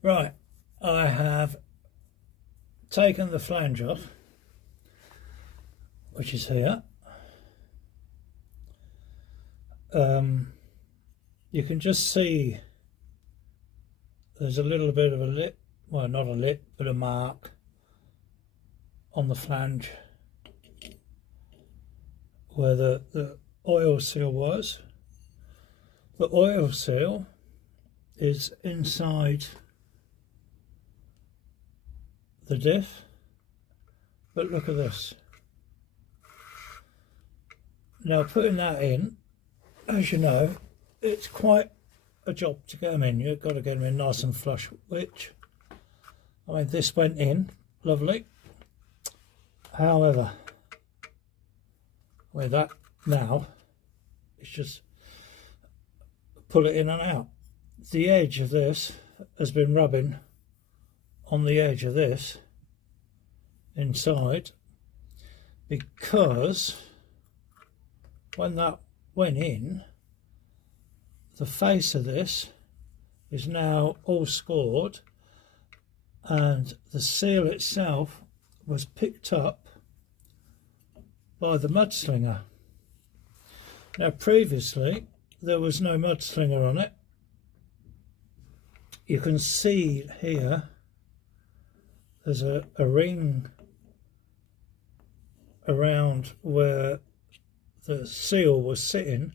Right, I have taken the flange off, which is here. You can just see there's a little bit of a lip, well, not a lip, but a mark on the flange where the oil seal was. The oil seal is inside the diff, but look at this. Now putting that in, as you know, it's quite a job to get them in. You've got to get them in nice and flush, which, I mean, this went in lovely. However, with that now, it's just pull it in and out. The edge of this has been rubbing on the edge of this inside, because when that went in, the face of this is now all scored, and the seal itself was picked up by the mudslinger. Now previously there was no mudslinger on it. You can see here there's a ring around where the seal was sitting.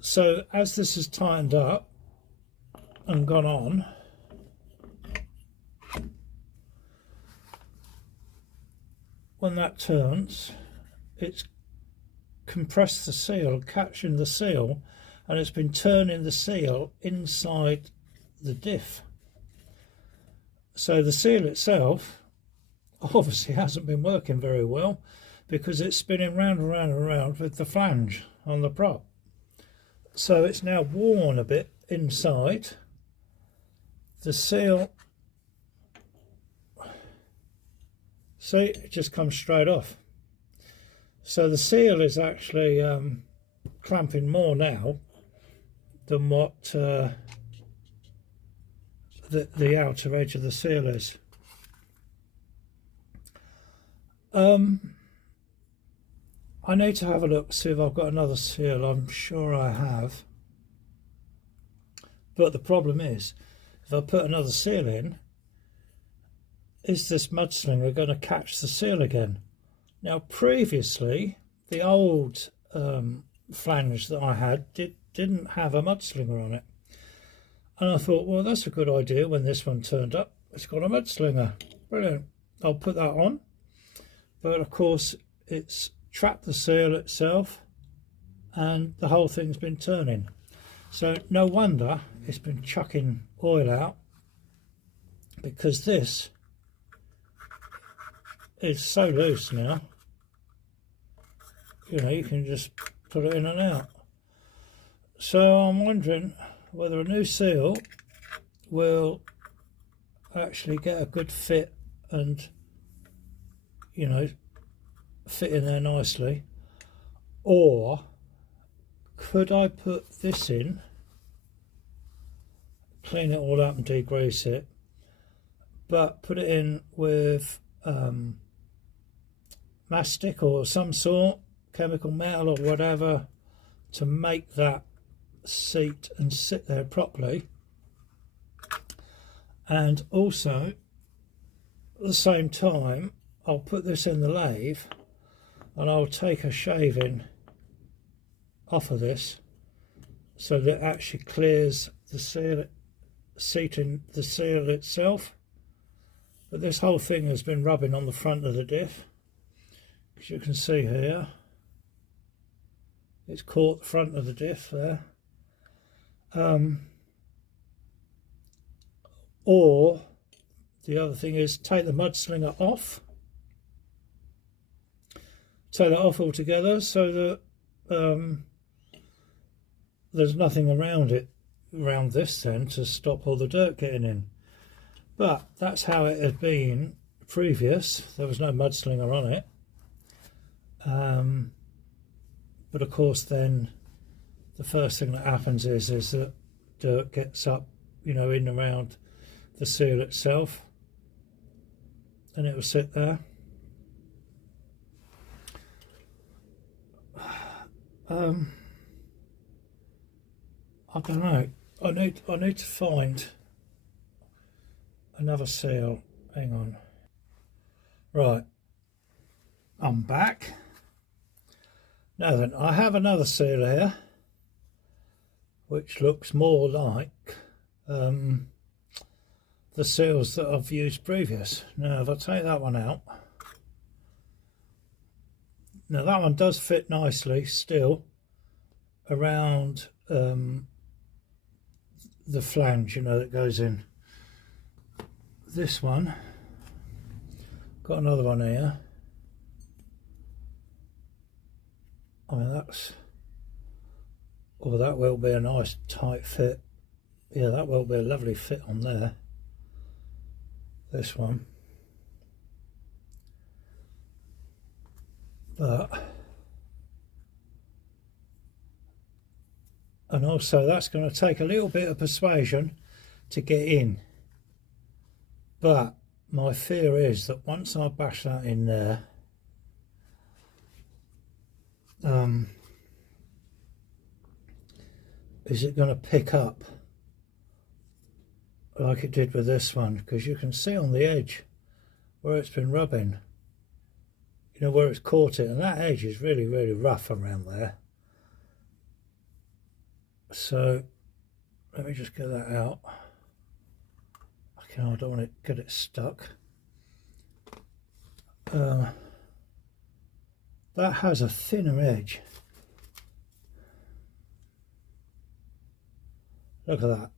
So as this has tightened up and gone on, when that turns, it's compressed the seal, catching the seal, and it's been turning the seal inside the diff. So the seal itself obviously hasn't been working very well, because it's spinning round and round and round with the flange on the prop. So it's now worn a bit inside. The seal, see, it just comes straight off. So the seal is actually clamping more now than what the outer edge of the seal is. I need to have a look, see if I've got another seal. I'm sure I have. But the problem is, if I put another seal in, is this mudslinger going to catch the seal again? Now previously, the old flange that I had didn't have a mudslinger on it. And I thought, well, that's a good idea. When this one turned up, it's got a mudslinger. Brilliant. I'll put that on. But of course, it's trapped the seal itself, and the whole thing's been turning. So no wonder it's been chucking oil out, because this is so loose now. You know, you can just put it in and out. So I'm wondering whether a new seal will actually get a good fit and, you know, fit in there nicely, or could I put this in, clean it all up and degrease it, but put it in with mastic or some sort, chemical metal or whatever, to make that seat and sit there properly. And also at the same time, I'll put this in the lathe and I'll take a shaving off of this so that it actually clears the seal, seating the seal itself. But this whole thing has been rubbing on the front of the diff, as you can see here. It's caught the front of the diff there. Or the other thing is take the mudslinger off. Take that off altogether so that there's nothing around it, around this then, to stop all the dirt getting in. But that's how it had been previous. There was no mudslinger on it. But of course then the first thing that happens is that dirt gets up, you know, in and around the seal itself, and it will sit there. I don't know. I need to find another seal. Hang on. Right, I'm back. Now then, I have another seal here, which looks more like the seals that I've used previous. Now, if I take that one out, now that one does fit nicely still around the flange, you know, that goes in. This one, got another one here. I mean, that's, oh, that will be a nice tight fit. Yeah, that will be a lovely fit on there. This one. But, and also that's going to take a little bit of persuasion to get in. But my fear is that once I bash that in there, is it going to pick up like it did with this one? Because you can see on the edge where it's been rubbing, you know, where it's caught it, and that edge is really, really rough around there. So let me just get that out. Okay, I don't want to get it stuck. That has a thinner edge. Look at that.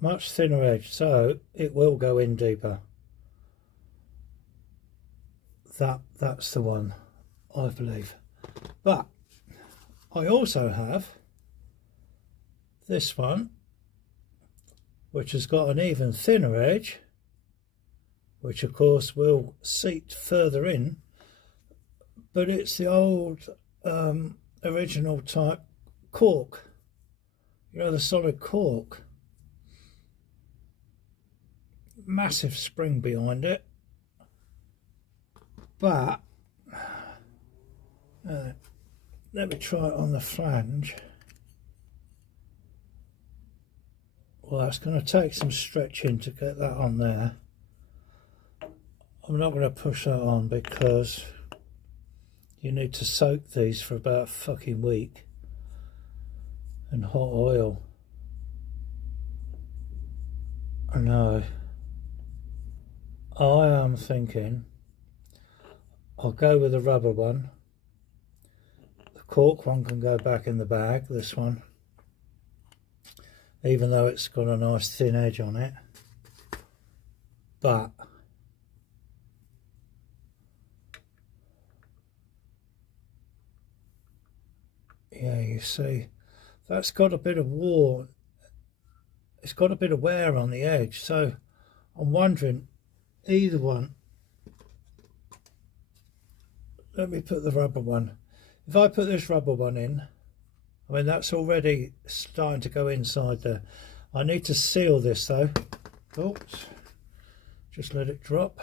Much thinner edge, so it will go in deeper. That's the one, I believe. But I also have this one, which has got an even thinner edge, which of course will seat further in, but it's the old original type cork, you know, the solid cork. Massive spring behind it, but let me try it on the flange. Well, that's going to take some stretching to get that on there. I'm not going to push that on because you need to soak these for about a fucking week in hot oil. I know. I am thinking I'll go with the rubber one. The cork one can go back in the bag, this one, even though it's got a nice thin edge on it. But yeah, you see, that's got a bit of wear. It's got a bit of wear on the edge, so I'm wondering either one. Let me put the rubber one. If I put this rubber one in, I mean, that's already starting to go inside there. I need to seal this though. Oops, just let it drop.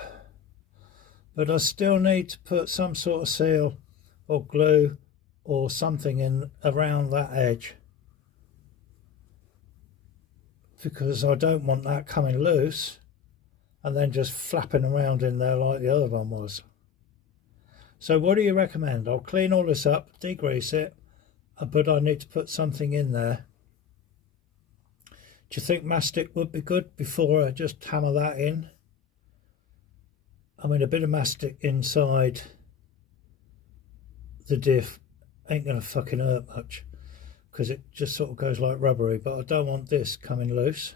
But I still need to put some sort of seal or glue or something in around that edge, because I don't want that coming loose and then just flapping around in there like the other one was. So what do you recommend? I'll clean all this up, degrease it, but I need to put something in there. Do you think mastic would be good before I just hammer that in? I mean, a bit of mastic inside the diff ain't gonna fucking hurt much, because it just sort of goes like rubbery, but I don't want this coming loose.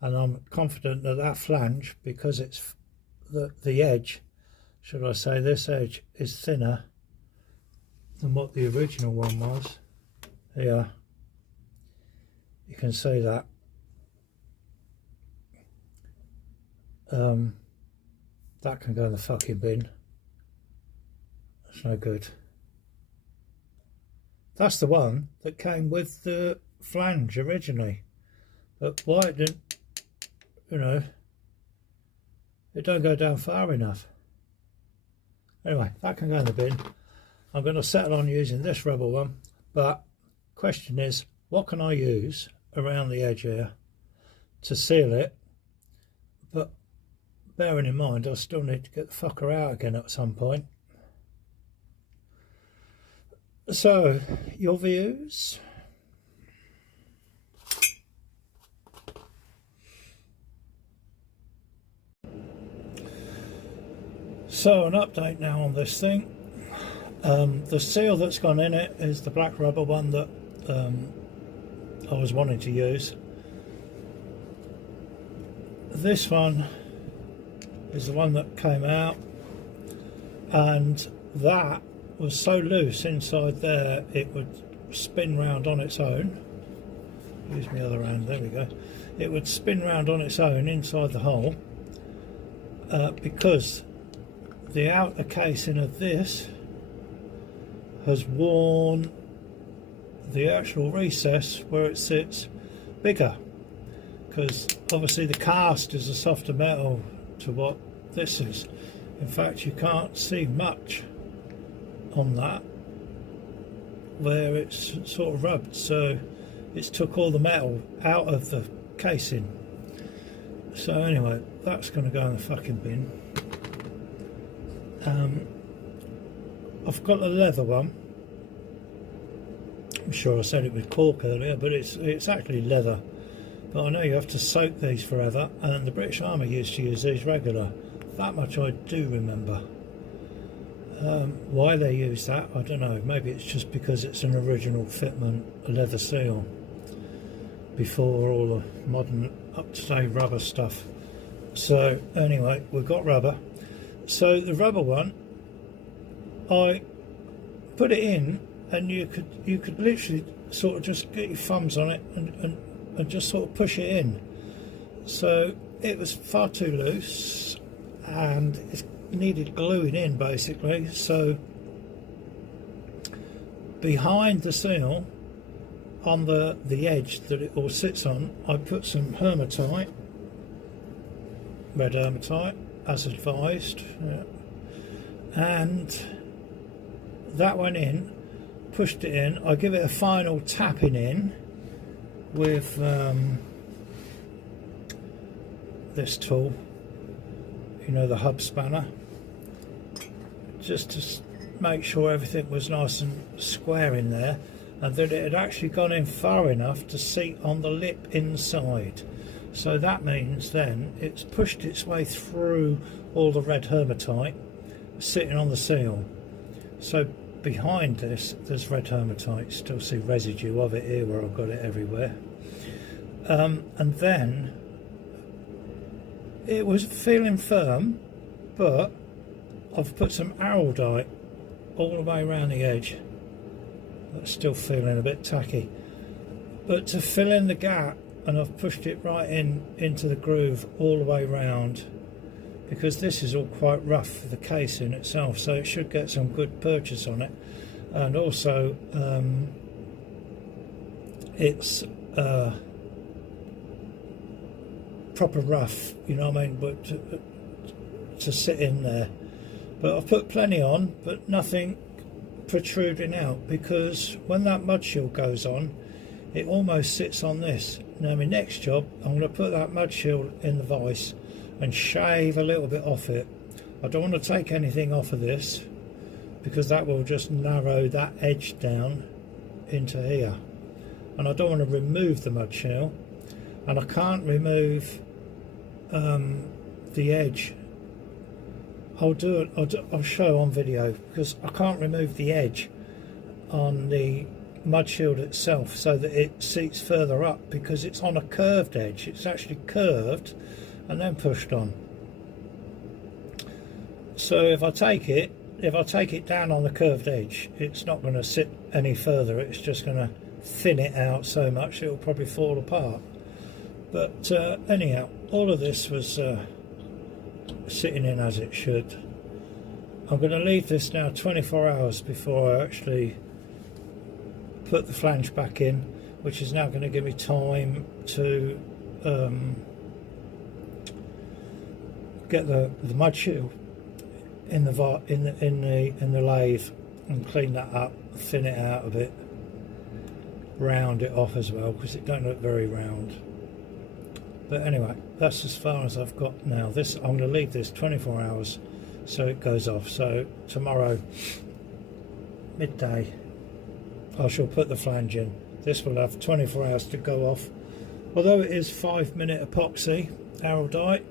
And I'm confident that that flange, because it's the edge, should I say, this edge is thinner than what the original one was. Here, you can see that. That can go in the fucking bin. That's no good. That's the one that came with the flange originally, but why it didn't you know, it don't go down far enough. Anyway, that can go in the bin. I'm going to settle on using this rubber one, but question is, what can I use around the edge here to seal it? But bearing in mind, I still need to get the fucker out again at some point. So, your views? So, an update now on this thing. The seal that's gone in it is the black rubber one that I was wanting to use. This one is the one that came out, and that was so loose inside there it would spin round on its own. Use my other hand, there we go. It would spin round on its own inside the hole because the outer casing of this has worn the actual recess where it sits bigger, because obviously the cast is a softer metal to what this is. In fact, you can't see much on that where it's sort of rubbed, so it's took all the metal out of the casing. So anyway, that's going to go in the fucking bin. I've got a leather one. I'm sure I said it was cork earlier, but it's actually leather. But I know you have to soak these forever, and the British Army used to use these regular. That much I do remember. Why they use that, I don't know. Maybe it's just because it's an original fitment, a leather seal, before all the modern up-to-date rubber stuff. So anyway, we've got rubber. So the rubber one, I put it in, and you could literally sort of just get your thumbs on it and just sort of push it in. So it was far too loose, and it needed gluing in basically. So behind the seal, on the edge that it all sits on, I put some hematite, red hematite, as advised, yeah. And that went in, pushed it in. I give it a final tapping in with this tool, you know, the hub spanner, just to make sure everything was nice and square in there, and that it had actually gone in far enough to seat on the lip inside. So that means then it's pushed its way through all the red hematite sitting on the seal. So behind this there's red hematite, still see residue of it here where I've got it everywhere. And then it was feeling firm, but I've put some araldite all the way around the edge. That's still feeling a bit tacky, but to fill in the gap, and I've pushed it right into the groove all the way round, because this is all quite rough for the casing itself, so it should get some good purchase on it. And also it's proper rough, you know what I mean, but to sit in there. But I've put plenty on, but nothing protruding out, because when that mud shield goes on, it almost sits on this. Now my next job, I'm going to put that mud shield in the vise and shave a little bit off it. I don't want to take anything off of this, because that will just narrow that edge down into here, and I don't want to remove the mud shield, and I can't remove the edge. I'll show on video, because I can't remove the edge on the mud shield itself so that it seats further up, because it's on a curved edge. It's actually curved and then pushed on. So if I take it down on the curved edge, it's not going to sit any further. It's just going to thin it out so much it'll probably fall apart. But anyhow, all of this was sitting in as it should. I'm going to leave this now 24 hours before I actually put the flange back in, which is now going to give me time to get the mud shield in the lathe and clean that up, thin it out a bit, round it off as well, because it don't look very round. But anyway, that's as far as I've got now. This, I'm going to leave this 24 hours so it goes off. So tomorrow midday I shall put the flange in. This will have 24 hours to go off. Although it is 5-minute epoxy araldite,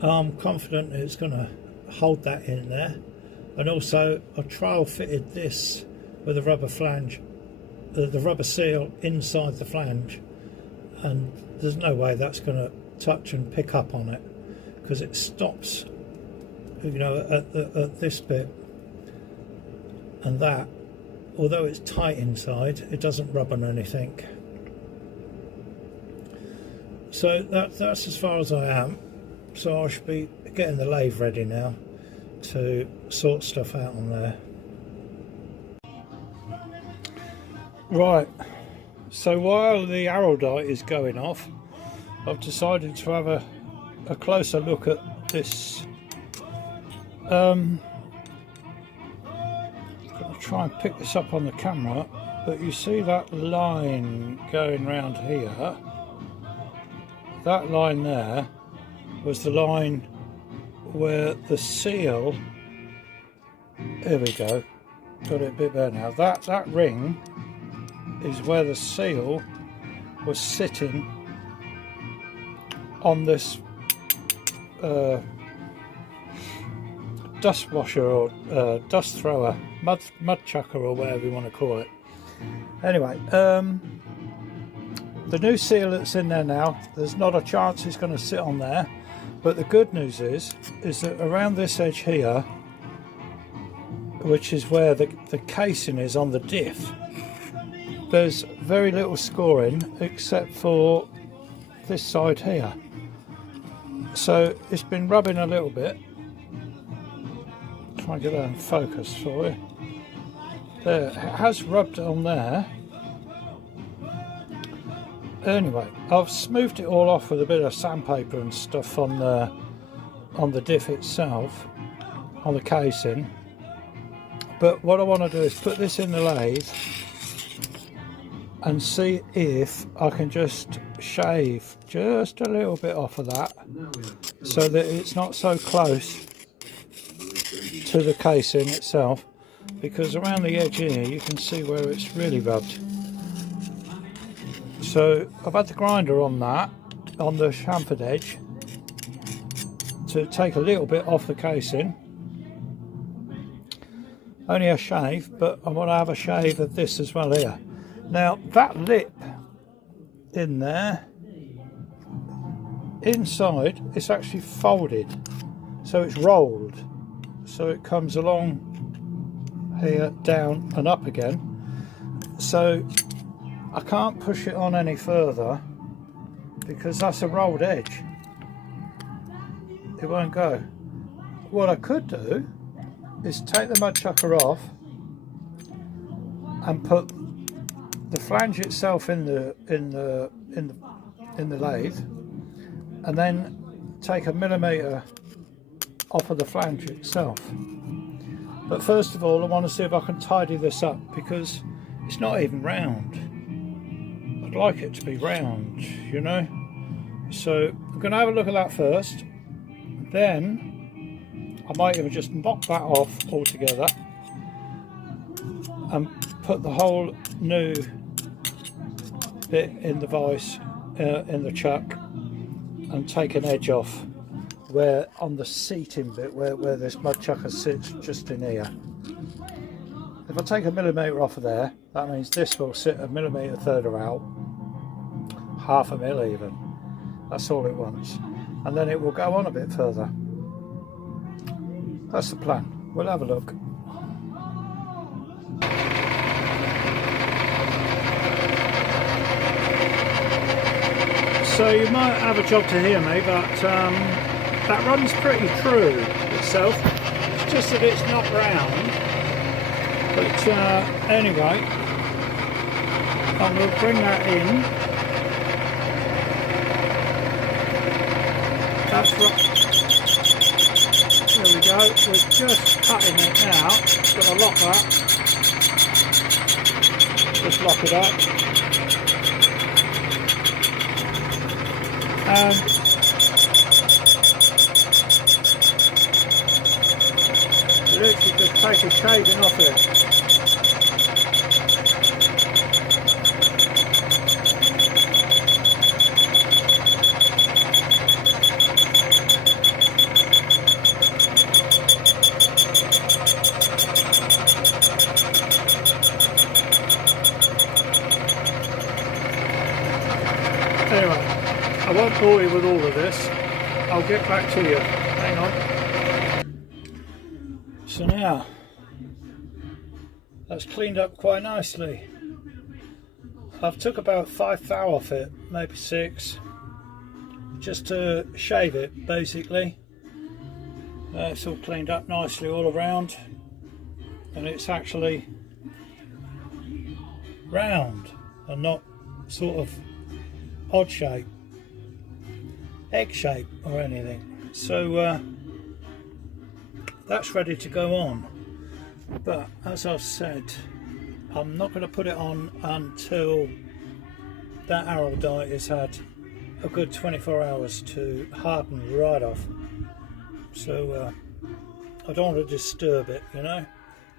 I'm confident it's going to hold that in there. And also I trial fitted this with a rubber flange, the rubber seal inside the flange, and there's no way that's going to touch and pick up on it, because it stops, you know, at this bit, and that, although it's tight inside, it doesn't rub on anything. So that's as far as I am. So I should be getting the lathe ready now to sort stuff out on there. Right, so while the araldite is going off, I've decided to have a closer look at this. I'm going to try and pick this up on the camera, but you see that line going round here? That line there was the line where the seal, here we go, got it a bit better now, that ring is where the seal was sitting on this dust washer or dust thrower, mud chucker, or whatever you want to call it. Anyway, the new seal that's in there now, there's not a chance it's going to sit on there, but the good news is that around this edge here, which is where the casing is on the diff, there's very little scoring except for this side here. So it's been rubbing a little bit. Try and get that in focus for you. There, it has rubbed on there. Anyway, I've smoothed it all off with a bit of sandpaper and stuff on the diff itself, on the casing. But what I want to do is put this in the lathe and see if I can just shave just a little bit off of that, so that it's not so close to the casing itself, because around the edge here you can see where it's really rubbed. So I've had the grinder on that, on the chamfered edge, to take a little bit off the casing. Only a shave, but I want to have a shave of this as well here. Now that lip in there, inside it's actually folded, so it's rolled, so it comes along here, down and up again. So I can't push it on any further because that's a rolled edge. It won't go. What I could do is take the mud chucker off and put the flange itself in the lathe, and then take a millimetre off of the flange itself. But first of all, I want to see if I can tidy this up, because it's not even round. I'd like it to be round, you know. So I'm going to have a look at that first. Then I might even just knock that off altogether and put the whole new bit in the vise, in the chuck, and take an edge off where on the seating bit where this mud chucker sits, just in here. If I take a millimetre off of there, that means this will sit a millimetre further out, half a mil even. That's all it wants, and then it will go on a bit further. That's the plan. We'll have a look. So you might have a job to hear me, but that runs pretty true itself. It's just that it's not round. But anyway, I'm going to bring that in. That's right. There we go. We're just cutting it now. Gonna lock that. Just lock it up. And literally just take a shaving off it. Anyway, I won't bore you with all of this. I'll get back to you. Hang on. So now, that's cleaned up quite nicely. I've took about 5 thou off it, maybe 6, just to shave it basically. It's all cleaned up nicely all around, and it's actually round and not sort of odd shape, egg shape or anything. So that's ready to go on, but as I've said, I'm not going to put it on until that araldite has had a good 24 hours to harden right off. So I don't want to disturb it, you know,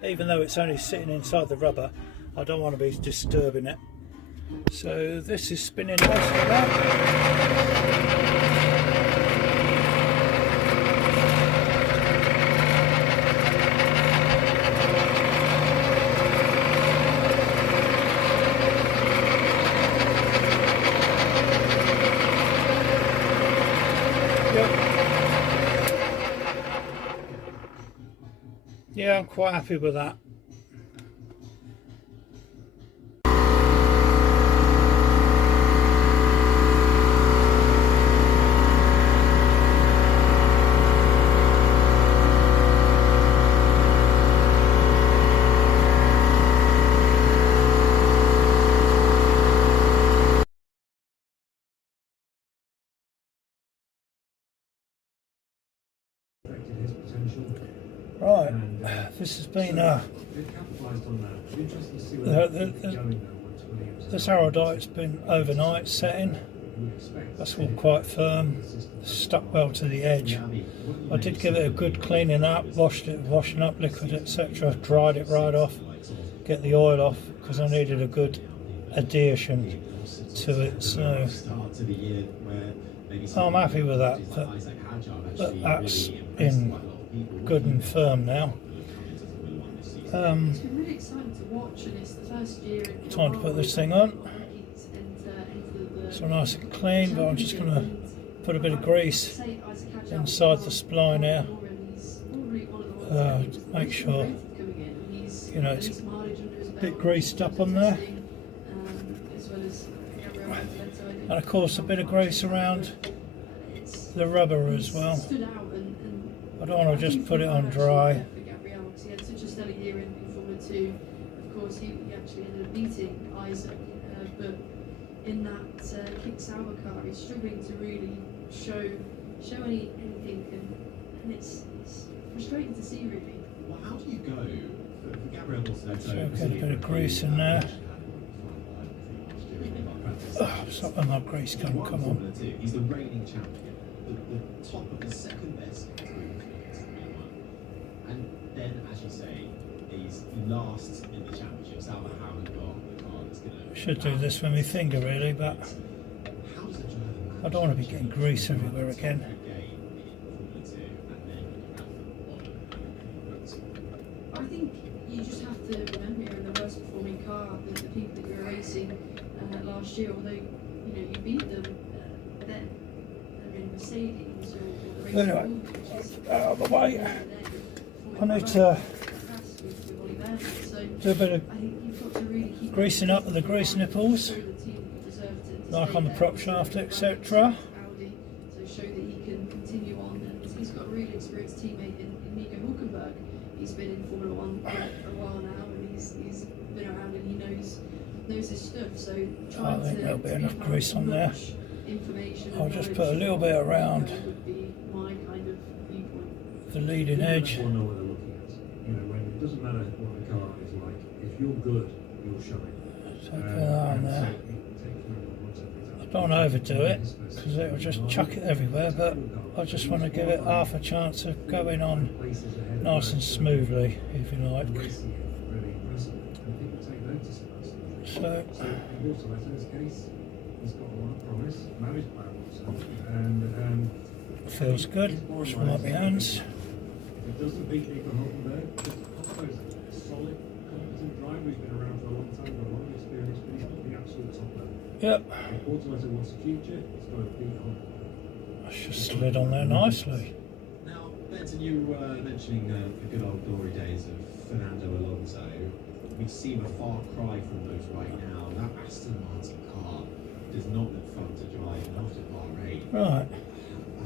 even though it's only sitting inside the rubber, I don't want to be disturbing it. So this is spinning nicely now. Yeah, I'm quite happy with that. Right, this has been this araldite's been overnight setting. That's all quite firm, stuck well to the edge. I did give it a good cleaning up, washing up liquid, etc. Dried it right off, get the oil off, because I needed a good adhesion to it. So I'm happy with that. But that's in good and firm now. Really exciting to watch, and it's the first year Time to put this thing on. So nice and clean, but I'm just going to put a bit of grease inside the spline here. Make sure, you know, it's a bit greased up on there. And of course a bit of grease around the rubber as well. I don't want to just put it on dry. He had such a stellar year in Formula 2. Of course, he actually ended up beating Isaac, but in that kick Sauber car, he's struggling to really show anything, and it's frustrating to see, really. Well, how do you go for Gabriel Bortoleto? So get a bit of grease in there. Stop when that grease can come on. He's the reigning champion, the top of the second best. And then, as you say, he's last in the championship. Sauber haven't got the car that's going to... Should do this with my finger really, but I don't want to be getting grease everywhere again. I think you just have to remember you're in the worst performing car, the people that you were racing last year, although you beat them then. In Mercedes or the race. Anyway, out of the way. I need to do a bit of greasing up with the grease nipples, like on the prop shaft, etc. So show that he can continue on, and he's got a really experienced teammate in Nico Hülkenberg. He's been in Formula 1 for a while now, and he's been around and he knows his stuff. So I think there'll be enough grease on there. information. I'll just put a little bit around would be my kind of viewpoint. the leading edge. People know what they're looking at. You know, when it doesn't matter what the car is like, if you're good, you'll shine. So put that on there. I don't want to overdo it because it will just chuck it everywhere, but I just want to give it half a chance of going on nice and smoothly, if you like. So, feels good. Just wipe my hands. If it doesn't beat Nico Hulkenberg, Hulkenberg's a solid, competent driver. He's been around for a long time, got a lot of experience, but he's not the absolute top level. Yep. If Autoletter wants a future, he's got to beat Hulkenberg. That's just slid on there nicely. Now, Benton, you were mentioning the good old glory days of Fernando Alonso. We seem a far cry from those right now. That Aston Martin car does not look fun to drive after Bahrain. Right. I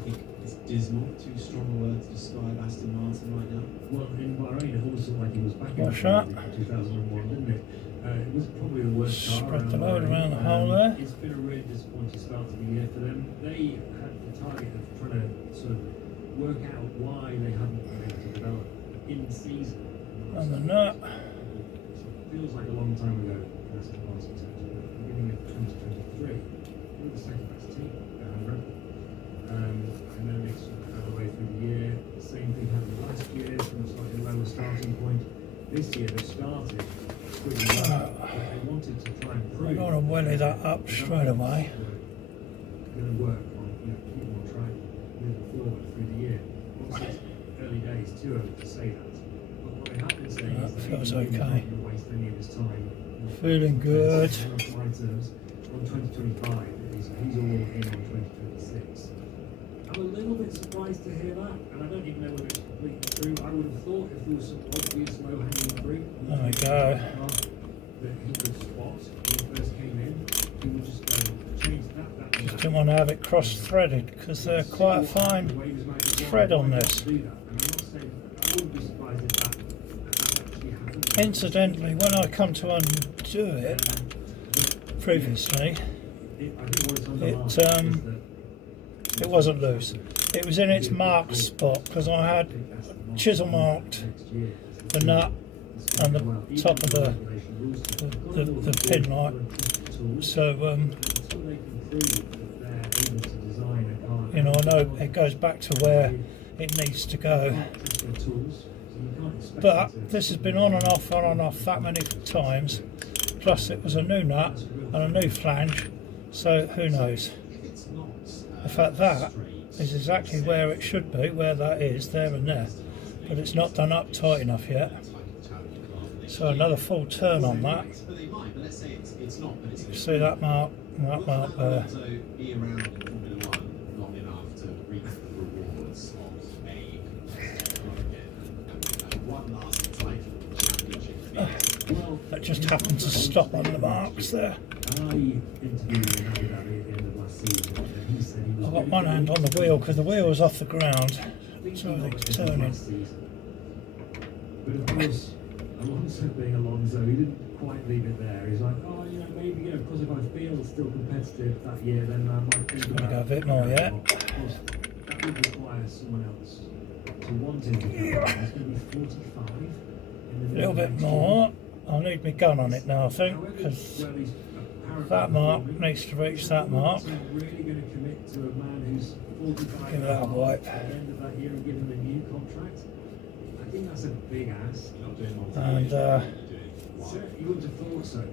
think it's dismal, too strong a word to describe Aston Martin right now. Well, in Bahrain, it almost looked like he was back in Watch that. 2001, didn't it? It was probably the worst car. Spread the load around the hole there. It's been a really disappointing start to the year for them. They had the target of trying to sort of work out why they hadn't been able to develop in season. And the nut. It feels like a long time ago, Aston Martin, beginning of 2023. They were the second best team. And then they sort of fell away through the year. The same thing happened last year from a slightly lower starting point. This year they started pretty well, but they wanted to try and I prove. don't want to welly that up straight away. Going to work on, keep on track moving forward through the year. Obviously, it's early days, too early to say that. But what they have been saying is that Feels he's not okay. going to waste any of his time. Feeling good. On flight terms, on 2025, he's all in on 2026. I'm a little bit surprised to hear that, and I don't even know whether it's completely true. I would have thought if there was some obvious low-hanging fruit There we go. that he could spot when he first came in, he would just go change that. Just didn't want to have it cross-threaded because they're quite a fine thread on this. Incidentally, when I come to undo it previously, it wasn't loose. It was in its marked spot because I had chisel marked the nut and the top of the pin light. So you know, I know it goes back to where it needs to go. But this has been on and off that many times. Plus it was a new nut and a new flange, so who knows. In fact, that is exactly where it should be, where that is, there and there. But it's not done up tight enough yet. So another full turn on that. See that mark there. That just happened to stop on the marks there. I've got one hand on the wheel because the wheel was off the ground, so it's turning. But of course, Alonso being Alonso, he didn't quite leave it there. He's like, oh, maybe, because if I feel still competitive that year, then I might think Gonna go a bit more yet. Of course, that would require someone else to want him to go. He's going to be 45. A little bit more. I'll need my gun on it now, I think, because that mark needs to reach that mark. Give that a wipe. And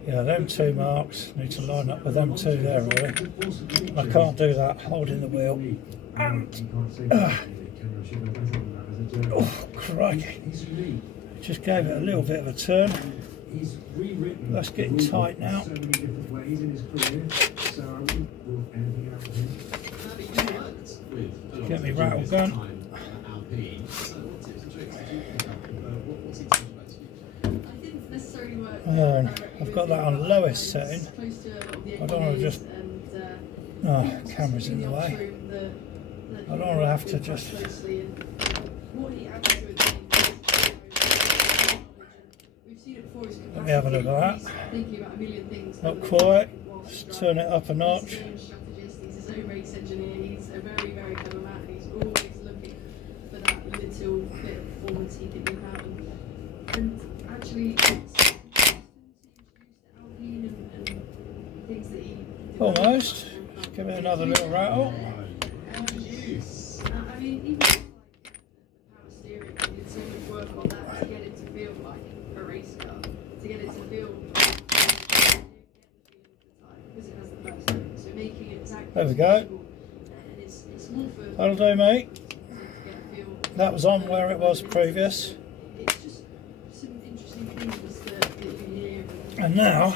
yeah, them two marks need to line up with them two there, really. I can't do that holding the wheel. And oh, crikey! Just gave it a little bit of a turn. That's getting tight now. Get me rattle gun. I've got that on lowest setting. I don't want to just... Oh, camera's in the way. I don't want to have to just... Let me have a look at that. Not quite. Let's turn it up a notch. no race engineer. He's a very, very clever man, and he's always looking for that little bit of performance he can have. And actually, it's interesting to introduce Alpine and things that he Almost. Give it another little rattle. I mean, even like the power steering, we did so much work on that to get it to feel like a race car, to get it to feel like because it has the power steering. So making it exactly There we go. and it's more for That'll do, mate. to get a feel. That was on where it was previous. It's just some interesting things that you hear. And now, Wow,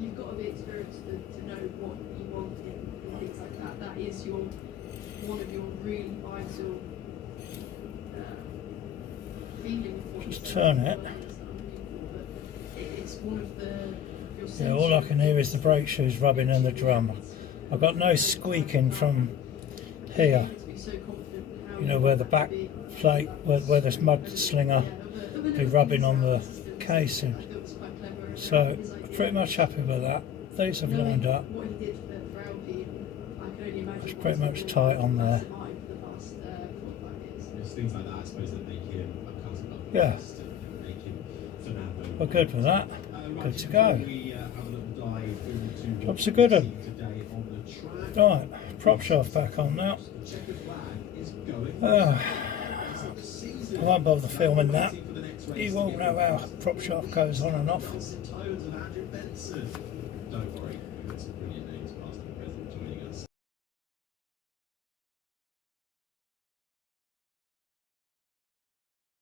you've got to be experienced to know what you want in things like that. That is one of your really vital feeling of what Just you turn feel it. It's one of your yeah, all I can hear is the brake shoes rubbing in the drum. I've got no squeaking from here. You know, where the back plate, where this mudslinger be rubbing on the casing. So, pretty much happy with that. These have lined up. It's pretty much tight on there. It's things like that, I suppose, that make him a cousin of the Yeah. best and make him Fernando. We're good with that. Good to go. We have a little dive into Job's a good one. today on the track. Right, prop shaft back on now. The checkered flag is going. I won't bother filming that. You won't know how prop shaft goes on and off. Tones of Andrew Benson. Don't worry,